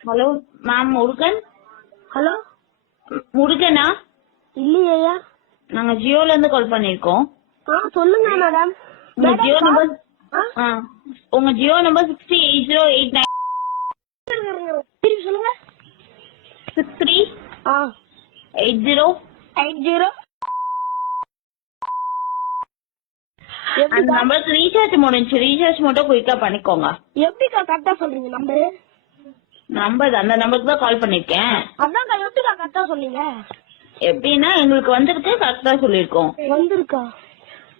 Hello ma'am Murugan? Hello முருகனா? இல்லையா நாங்க ஜியோல இருந்து கால் பண்ணிருக்கோம் சொல்லுங்க மேடம் உங்க ஜியோ நம்பர் உங்க Jio number sixty eight zero eight nine திருப்பி சொல்லுங்க. Six three eight zero eight zero அந்த நம்பருக்கு ரீசார்ஜ் முடிஞ்சு ரீசார்ஜ் மட்டும் குயிக்கா பண்ணிக்கோங்க. எப்படிக்கா கரெக்டா சொல்றீங்க நம்பரு நம்பர் அந்த நம்பருக்கு தான் கால் பண்ணிருக்கேன். அதான்க்கா எப்படிக்கா கரெக்டா சொன்னீங்க. எப்படின்னா எங்களுக்கு வந்திருக்கு கரெக்டா சொல்லிருக்கோம் வந்திருக்கா?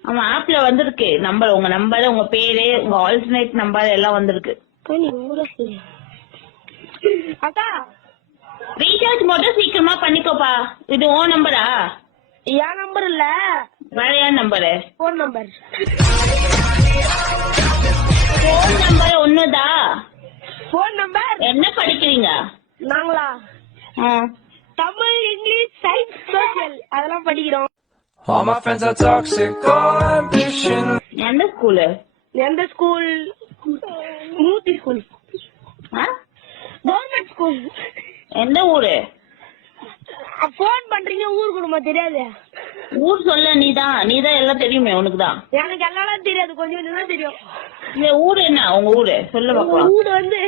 ஆமா ஆப்ல வந்திருக்கு. நம்பர் உங்க நம்பர் உங்க பேரு உங்க ஆல்டர்னேட் நம்பர் எல்லாம் வந்திருக்கு. ரீசார்ஜ் மட்டும் சீக்கிரமா பண்ணிக்கோப்பா. இது ஓ நம்பரா என் நம்பர் இல்ல. வேற யார் நம்பரு போன் நம்பர் என்ன படிக்கிறீங்க? நாங்களா. Tamil English science social. அதெல்லாம் படிக்கிறோம். All my friends are toxic, all ambition. எந்த ஸ்கூலு எந்த school Murthy school government school எந்த ஊரு? போன் பண்றீங்க ஊர் குடும்பம் தெரியாது. ஊர் சொல்ல நீதான். நீதான் எல்லாம் தெரியுமே உனக்கு தான் எனக்கு எல்லாம் தெரியாது. கொஞ்சம் கொஞ்சம் தான் தெரியும். இந்த ஊர் என்ன? உங்க ஊரு? சொல்ல பாப்பா ஊர் வந்து